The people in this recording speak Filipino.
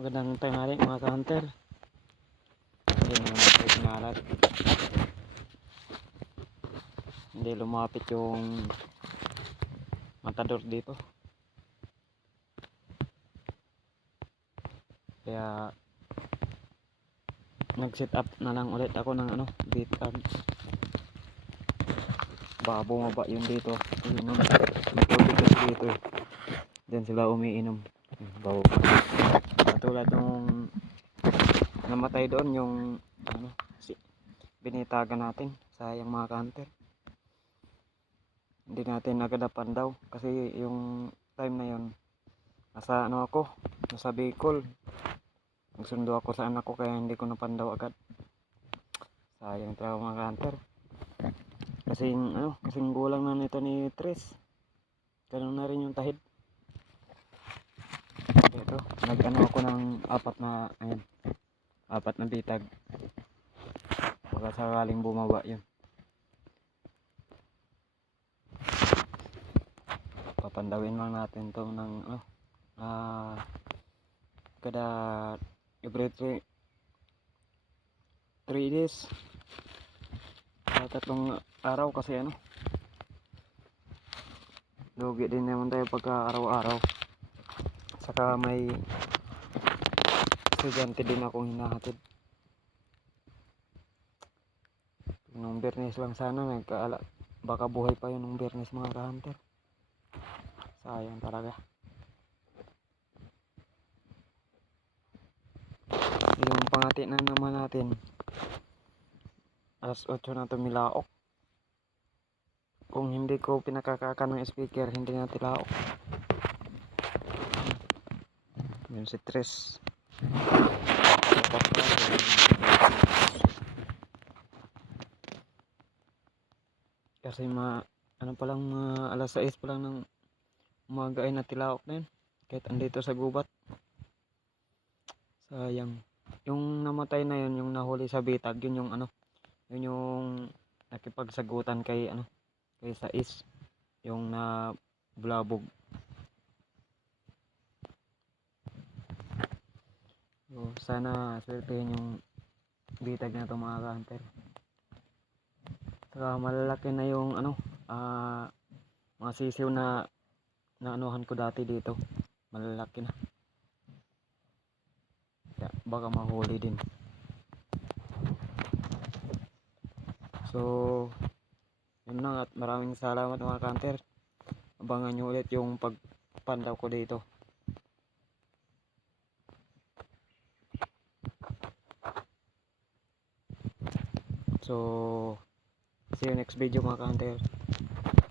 Magandang tanghali mga ka-hunter. Hindi naman natin sinalat. Hindi lumapit yung matador dito. Kaya nag-set up na lang ulit ako ng bait card. Baka bumaba yun dito. Inom. May tubig kasi dito eh. Diyan sila umiinom. Bawo. Katulad nung namatay doon yung binitagan natin. Sayang mga ka-hunter. Hindi natin nagadapan daw kasi yung time na yun nasa nasa Bicol. Nagsundo ako sa anak ko kaya hindi ko napandaw agad. Sayang talaga mga hunter. Kasing gulang na nito ni Tres. Ganun na rin yung tahid. Ito, ako ng apat na bitag. Baka sakaling bumaba yun. Papandawin lang natin to ng kada every 3 days. Tatlong araw kasi lugi din naman tayo pagka araw-araw. Saka may estudyante din akong hinahatid. Nung Biyernes lang sana baka buhay pa yun nung Biyernes mga ka-hunter. Sayang talaga. Yung pangati na naman natin alas 8 na tumilaok. Kung hindi ko pinakakakan ng speaker, hindi na tilaok. Yun si Tres. Kasi alas 6 pa lang ng umaga ay natilaok na yun. Kahit andito sa gubat. Sayang. Yung namatay na yun, yung nahuli sa bitag, yun yung nakipagsagutan kay Sais. Yung na bulabog. So, sana swertehin yung bitag na ito mga ka-hunter. Saka malalaki na yung mga sisiw na anuhan ko dati dito. Malalaki na. Kaya baka mahuli din. So, yun lang at maraming salamat mga ka-hunter. Abangan nyo ulit yung pagpandaw ko dito. So, see you next video mga ka-hunter.